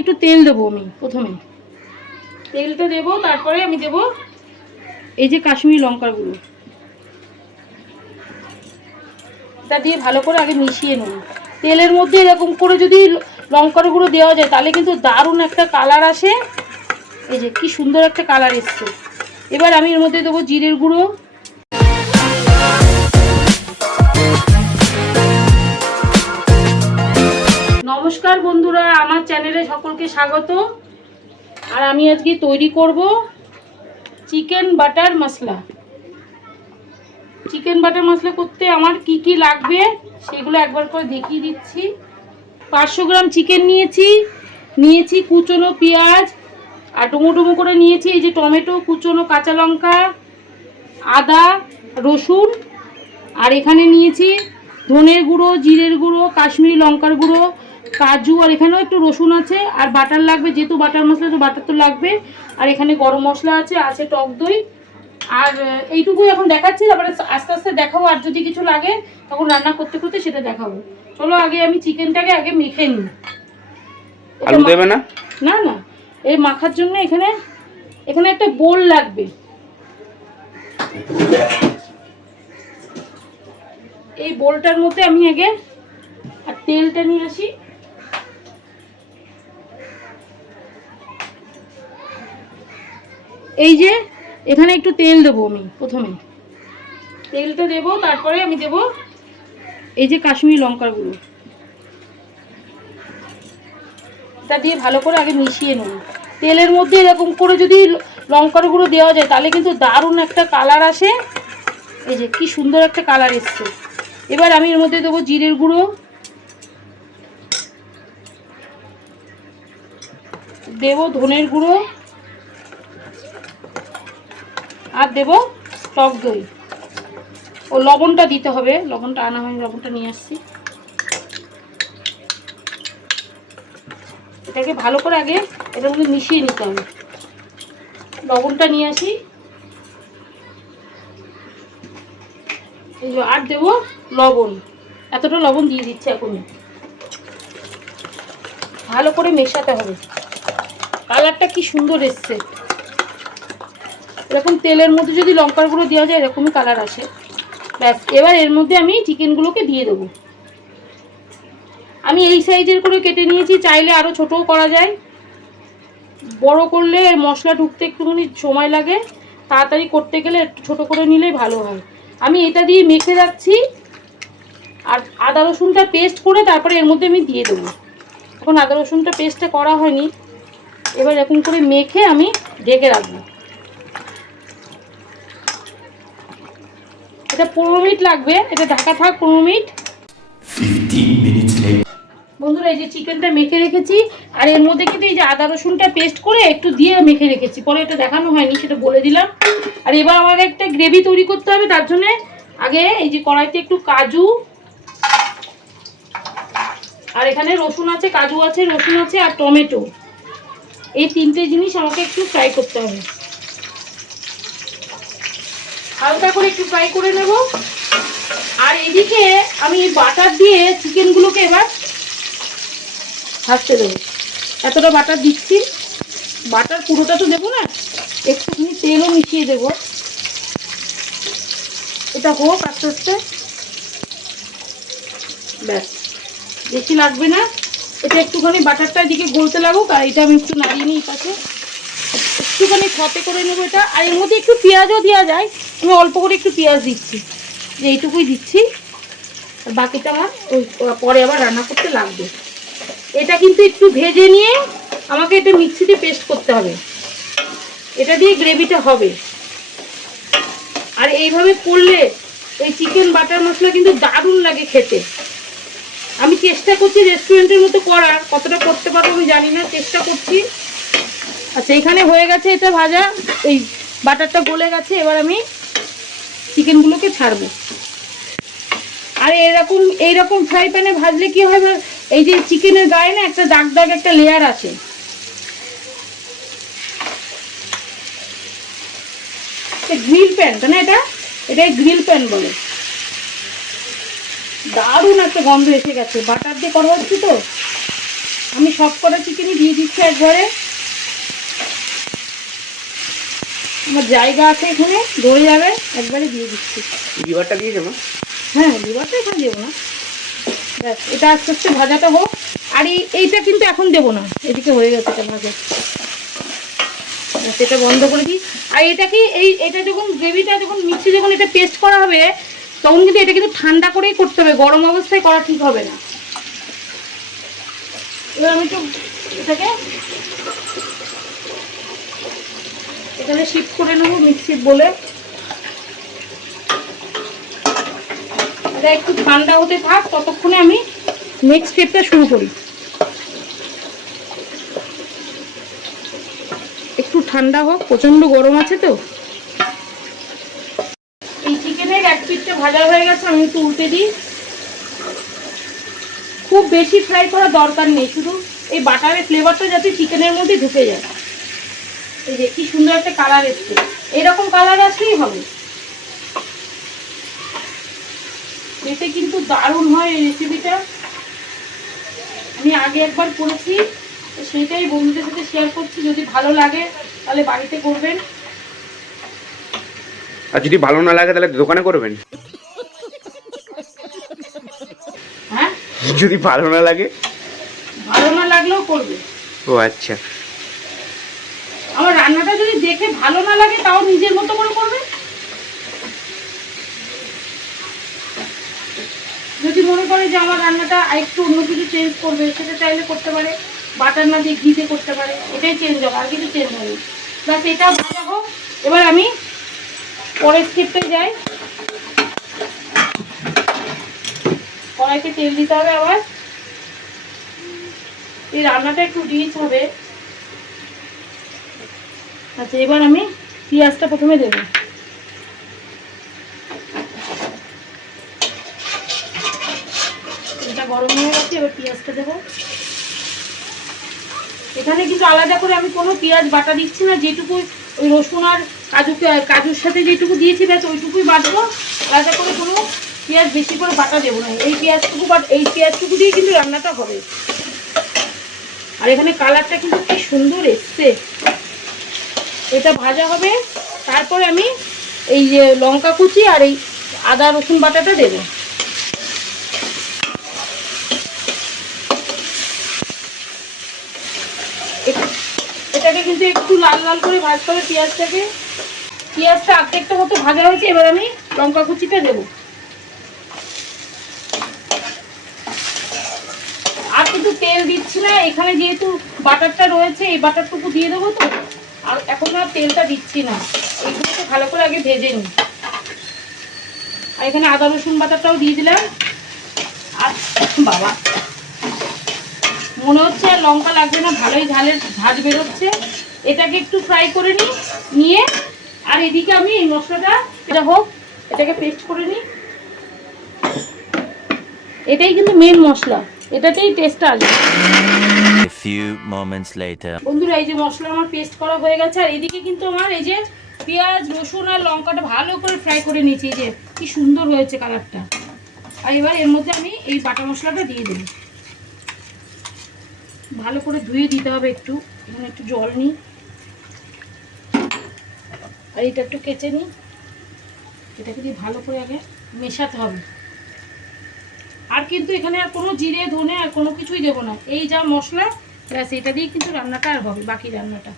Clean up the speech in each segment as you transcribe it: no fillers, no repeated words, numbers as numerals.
একটু তেল দেবো। আমি প্রথমে তেলটা দেবো, তারপরে আমি দেবো এই যে কাশ্মীরি লঙ্কার গুঁড়ো। এটা দিয়ে ভালো করে আগে মিশিয়ে নেব। তেলের মধ্যে এরকম করে যদি লঙ্কার গুঁড়ো দেওয়া যায় তাহলে কিন্তু দারুণ একটা কালার আসে। এই যে কি সুন্দর একটা কালার এসছে। এবার আমি এর মধ্যে দেবো জিরের গুঁড়ো। নমস্কার বন্ধুরা, আমার চ্যানেলে সকলকে স্বাগত। আর আমি আজকে তৈরি করব চিকেন বাটার মশলা। চিকেন বাটার মশলা করতে আমার কি কি লাগবে সেগুলো একবার করে দেখিয়ে দিচ্ছি। 500 গ্রাম চিকেন নিয়েছি কুচনো পেঁয়াজ আর ডুমো ডুমো করে নিয়েছি এই যে টমেটো, কুচনো কাঁচা লঙ্কা, আদা, রসুন। আর এখানে নিয়েছি ধনের গুঁড়ো, জিরের গুঁড়ো, কাশ্মীরি লঙ্কার গুঁড়ো, কাজু, আর এখানেও একটু রসুন আছে। আর বাটার লাগবে, যেহেতু বাটার মশলা তো বাটার তো লাগবে। আর এখানে গরম মশলা আছে টক দই। আর এইটুকুই এখন দেখাচ্ছি, তারপরে আস্তে আস্তে দেখাবো। আর যদি কিছু লাগে তখন রান্না করতে করতে সেটা দেখাবো। চলো আগে আমি চিকেনটাকে আগে মেখে নিই। আলু দেবে না? না না, এই মাখার জন্য এখানে একটা বোল লাগবে। এই বোলটার মধ্যে আমি আগে আর তেলটা নিয়ে আসি। এই যে এখানে একটু তেল দেবো। আমি প্রথমে তেলটা দেবো, তারপরে আমি দেবো এই যে কাশ্মীরি লঙ্কার গুঁড়ো। এটা দিয়ে ভালো করে আগে মিশিয়ে নেব। তেলের মধ্যে এরকম করে যদি লঙ্কার গুঁড়ো দেওয়া যায় তাহলে কিন্তু দারুণ একটা কালার আসে। এই যে কি সুন্দর একটা কালার এসছে। এবার আমি এর মধ্যে দেবো জিরের গুঁড়ো, দেবো ধনের গুঁড়ো, আর দেবো টক দই। ও লবণটা দিতে হবে, লবণটা আনা হয়নি, লবণটা নিয়ে আসছি। এটাকে ভালো করে আগে এটার মধ্যে মিশিয়ে নিতে হবে। লবণটা নিয়ে আসি। এই যে আর দেবো লবণ, এতটা লবণ দিয়ে দিচ্ছি। এখন ভালো করে মেশাতে হবে। কালারটা কি সুন্দর এসছে। এরকম তেলের মধ্যে যদি লঙ্কার গুঁড়ো দেওয়া যায় এরকমই কালার আসে। ব্যাস, এবার এর মধ্যে আমি চিকেনগুলোকে দিয়ে দেবো। আমি এই সাইজের করে কেটে নিয়েছি, চাইলে আরও ছোটও করা যায়। বড় করলে মশলা ঢুকতে একটুখানি সময় লাগে, তাড়াতাড়ি করতে গেলে একটু ছোটো করে নিলেই ভালো হয়। আমি এটা দিয়ে মেখে রাখছি। আর আদা রসুনটা পেস্ট করে তারপরে এর মধ্যে আমি দিয়ে দেবো। এখন আদা রসুনটা পেস্টটা করা হয়নি। এবার এরকম করে মেখে আমি ঢেকে রাখবো। এটা 15 মিনিট লাগবে। এটা ঢাকা থাক 15 মিনিট। বন্ধুরা, এই যে চিকেনটা মেখে রেখেছি, আর এর মধ্যে কিন্তু এই যে আদা রসুনটা পেস্ট করে একটু দিয়ে মেখে রেখেছি, পরে এটা দেখানো হয়নি, সেটা বলে দিলাম। আর এবার আমাকে একটা গ্রেভি তৈরি করতে হবে। তার জন্য আগে এই যে কড়াইতে একটু কাজু, আর এখানে রসুন আছে, কাজু আছে, রসুন আছে, আর টমেটো, এই তিনটে জিনিস আমাকে একটু ফ্রাই করতে হবে। হালকা করে একটু ফ্রাই করে নেব। আর এদিকে আমি বাটার দিয়ে চিকেনগুলোকে এবার ভাজতে দেবো। এতটা বাটার দিচ্ছি। বাটার পুরোটা তো দেবো না, একটুখানি তেলও মিশিয়ে দেবো। এটা হোক আস্তে আস্তে। ব্যাস, বেশি লাগবে না। এটা একটুখানি বাটারটা এদিকে গলতে লাগুক। আর এটা আমি একটু নাড়িয়ে নিই পাশে, একটুখানি ফতে করে নেবো এটা। আর এর মধ্যে একটু পেঁয়াজও দেওয়া যায়, আমি অল্প করে একটু পেঁয়াজ দিচ্ছি, যে এইটুকুই দিচ্ছি। আর বাকিটা আমার ওই পরে আবার রান্না করতে লাগবে। এটা কিন্তু একটু ভেজে নিয়ে আমাকে এটা মিক্সিতে পেস্ট করতে হবে। এটা দিয়ে গ্রেভিটা হবে। আর এইভাবে করলে এই চিকেন বাটার মশলা কিন্তু দারুণ লাগে খেতে। আমি চেষ্টা করছি রেস্টুরেন্টের মতো করার, কতটা করতে পারবো আমি জানি না, চেষ্টা করছি। আচ্ছা, এখানে হয়ে গেছে এটা ভাজা, এই বাটারটা গলে গেছে। এবার আমি চিকেনগুলোকে ছাড়বো। আর এইরকম ফ্রাই প্যানে ভাজলে কি হয়, এই যে চিকেনের গায়ে না একটা দাগ দাগ একটা লেয়ার আছে। গ্রিল প্যান না, এটাই গ্রিল প্যান বলে। দারুণ একটা গন্ধ এসে গেছে, বাটার দিয়ে করা হচ্ছে তো। আমি সব কটা চিকেনই দিয়ে দিচ্ছি একবারে। আমার জায়গা আছে এখানে, ধরে যাবে, একবারে দিয়ে দিচ্ছি। লিভারটা দিয়েছে মা? হ্যাঁ, লিভারটা এখানে দেবো না। ব্যাস, এটা আস্তে আস্তে ভাজাটা হোক। আর এইটা কিন্তু এখন দেবো না, এদিকে হয়ে গেছে এটা ভাজা। এটা বন্ধ করে দিই। আর এটা কি এটা যখন গ্রেভিটা যখন মিক্সি যখন এটা পেস্ট করা হবে, তখন কিন্তু এটা কিন্তু ঠান্ডা করেই করতে হবে, গরম অবস্থায় করা ঠিক হবে না। এবার আমি একটু এটাকে এখানে শিফট করে নেবো মিক্সি বলে। এটা একটু ঠান্ডা হতে থাক, ততক্ষণে আমি নেক্সট স্টেপটা শুরু করি। একটু ঠান্ডা হোক, প্রচন্ড গরম আছে তো। এই চিকেনের এক পিঠটা ভাজা হয়ে গেছে, আমি একটু উল্টে দিই। খুব বেশি ফ্রাই করার দরকার নেই, শুধু এই বাটারের ফ্লেভারটা যাতে চিকেনের মধ্যে ঢুকে যায়। এই যে কি সুন্দর একটা কালার এসছে, এরকম কালার আসলেই হবে। এতে কিন্তু দারুণ হয় এই রেসিপিটা। আমি আগে একবার করেছি, সেটাই বন্ধুদের সাথে শেয়ার করছি। যদি ভালো লাগে তাহলে বাড়িতে করবেন, আর যদি ভালো না লাগে তাহলে দোকানে করবেন। হ্যাঁ, যদি ভালো না লাগে? ভালো না লাগলেও করবে। ও আচ্ছা। আমার রান্নাটা যদি দেখে ভালো না লাগে তাও নিজের মতো করে করবে। যদি মনে করে যে আমার রান্নাটা আরেকটু অন্য কিছু চেঞ্জ করবে, সেটা চাইলে করতে পারে। বাটার না দিয়ে ঘিতে করতে পারে, এটাই চেঞ্জ হবে, আর কিছু চেঞ্জ হবে। ব্যাস, এটা ভাজা হোক। এবার আমি পরের স্টেপে যাই। কড়াইতে তেল দিতে হবে আবার। এই রান্নাটা একটু রিচ হবে। আচ্ছা, এবার আমি পেঁয়াজটা প্রথমে দেবো। এটা গরম হয়ে গেছে, এবার পেঁয়াজটা দেবো। এখানে কিন্তু আলাদা করে আমি কোনো পেঁয়াজ বাটা দিচ্ছি না, যেটুকু ওই রসুন আর কাজুর সাথে যেটুকু দিয়েছি ব্যাস ওইটুকুই বাটবো। আলাদা করে কোনো পেঁয়াজ বেশি করে বাটা দেবো না। এই পেঁয়াজটুকু দিয়ে কিন্তু রান্নাটা হবে। আর এখানে কালারটা কিন্তু কি সুন্দর এসছে। এটা ভাজা হবে, তারপরে আমি এই যে লঙ্কা কুচি আর এই আদা রসুন বাটাটা দেবো। এটাকে কিন্তু একটু লাল লাল করে ভাজতে হবে পেঁয়াজটাকে। পেঁয়াজটা অর্ধেকটা মতো ভাজা হয়েছে, এবার আমি লঙ্কা কুচিটা দেবো। আর কিন্তু তেল দিচ্ছি না, এখানে যেহেতু বাটারটা রয়েছে, এই বাটারটুকু দিয়ে দেবো তো। আর এখন আর তেলটা দিচ্ছি না, এইগুলো তো ভালো করে আগে ভেজে নিই। আর এখানে আদা রসুন বাটারটাও দিয়ে দিলাম। আর বাবা, মনে হচ্ছে আর লঙ্কা লাগবে না, ভালোই ঝাঁজ বেরোচ্ছে। এটাকে একটু ফ্রাই করে নিয়ে আর এদিকে আমি এই মশলাটা এটা হোক, এটাকে পেস্ট করে নিই। এটাই কিন্তু মেন মশলা, এটাতেই টেস্টটা আসবে। A few moments later. বন্ধুরা, এই যে মশলা আমার পেস্ট করা হয়ে গেছে। আর এদিকে কিন্তু আমার এই যে পেঁয়াজ রসুন আর লঙ্কাটা ভালো করে ফ্রাই করে নিয়েছি। এই যে কি সুন্দর হয়েছে কালারটা। আর এবার এর মধ্যে আমি এই বাটা মশলাটা দিয়ে দেব। ভালো করে ধুয়ে দিতে হবে একটু, এখানে একটু জল নিই আর এটা একটু কেচে নিই। এটাকে দিয়ে ভালো করে আগে মেশাতে হবে। আর কিন্তু এখানে আর কোনো জিরে ধনে আর কোনো কিছুই দেবো না, এই যা মশলা ব্যাস এটা দিয়ে কিন্তু রান্নাটা আর হবে, বাকি রান্নাটা।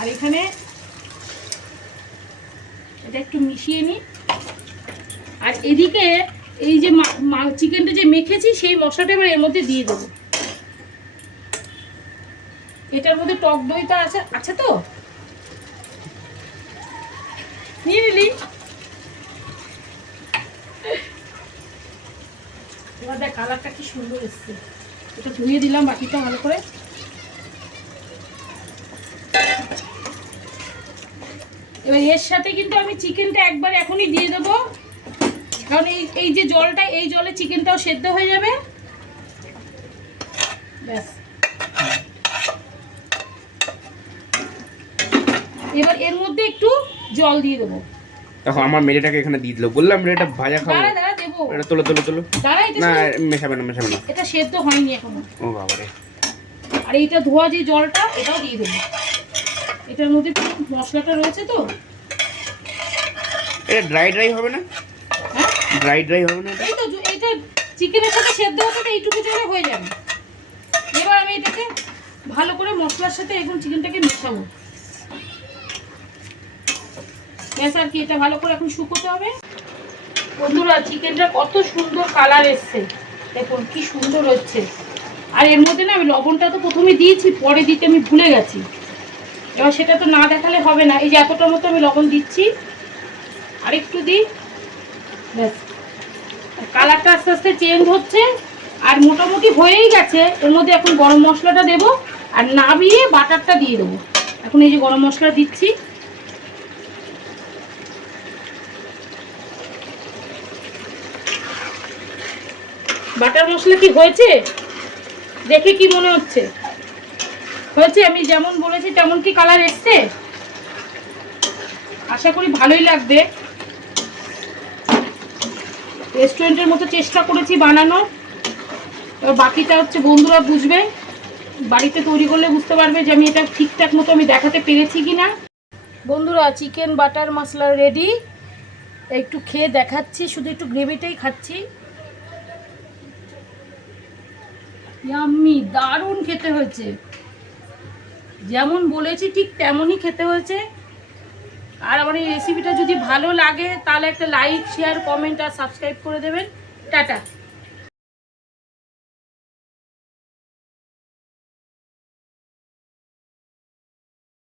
আর এখানে এটা একটু মিশিয়ে নিই। আর এদিকে এই যে চিকেনটা যে মেখেছি সেই মশলাটা এবার এর মধ্যে দিয়ে দেবো। এটার মধ্যে টক দইটা আছে তো, নিয়ে নিলি। এবার দেখ কালারটা কি সুন্দর এসছে। এটা ধুয়ে দিলাম বাকিটা ভালো করে। এবার এর সাথে কিন্তু আমি চিকেনটা একবার এখনই দিয়ে দেবো, কারণ এই যে জলটা, এই জলে চিকেনটাও সেদ্ধ হয়ে যাবে। ব্যাস, এবার এর মধ্যে একটু জল দিয়ে দেবো। দেখো আমার মেয়েটাকে এখানে দিয়ে দিল, বললাম মেয়েটা ভাজা খাবো। দাঁড়া দেবো, এটা তোলো তোলো তোলো। দাঁড়া, এটা না সেদ্ধ- মেশাবে না মেশাবে না। এটা সেদ্ধ হয়নি এখনো। ও বাবা রে। আর এইটা ধোয়া যে জলটা এটাও দিয়ে দেবো। এটার মধ্যে মশলাটা রয়েছে তো। এটা ড্রাই ড্রাই হবে না? হ্যাঁ ড্রাই ড্রাই হবে না এটা? এই তো এটা চিকেনের সাথে সেদ্ধ হতে তো এইটুকু জলে হয়ে যাবে। এবার আমি এটাকে ভালো করে মশলার সাথে এখন চিকেনটাকে মেশাবো। ব্যাস আর কি, এটা ভালো করে এখন শুকোতে হবে। বন্ধুরা চিকেনটা কত সুন্দর কালার এসছে, দেখুন কি সুন্দর হচ্ছে। আর এর মধ্যে না আমি লবণটা তো প্রথমে দিয়েছি, পরে দিতে আমি ভুলে গেছি। এবার সেটা তো না দেখালে হবে না। এই যে এতটার মতো আমি লবণ দিচ্ছি, আর একটু দিই, ব্যাস। কালারটা আস্তে আস্তে চেঞ্জ হচ্ছে আর মোটামুটি হয়েই গেছে। এর মধ্যে এখন গরম মশলাটা দেবো আর নাবিয়ে বাটারটা দিয়ে দেবো। এখন এই যে গরম মশলা দিচ্ছি, বাটার মশলা কি হয়েছে দেখে কি মনে হচ্ছে? হয়েছে? আমি যেমন বলেছি তেমন কি কালার এসছে? আশা করি ভালোই লাগবে। রেস্টুরেন্টের মতো চেষ্টা করেছি বানানোর। এবার বাকিটা হচ্ছে বন্ধুরা বুঝবে, বাড়িতে তৈরি করলে বুঝতে পারবে যে আমি এটা ঠিকঠাক মতো আমি দেখাতে পেরেছি কি না। বন্ধুরা চিকেন বাটার মশলা রেডি। একটু খেয়ে দেখাচ্ছি, শুধু একটু গ্রেভিটাই খাচ্ছি। ইয়াম্মি, দারুণ খেতে হয়েছে। যেমন বলেছি ঠিক তেমনই খেতে হয়েছে। আর আমার এই রেসিপিটা যদি ভালো লাগে তাহলে একটা লাইক, শেয়ার, কমেন্ট আর সাবস্ক্রাইব করে দেবেন। টাটা।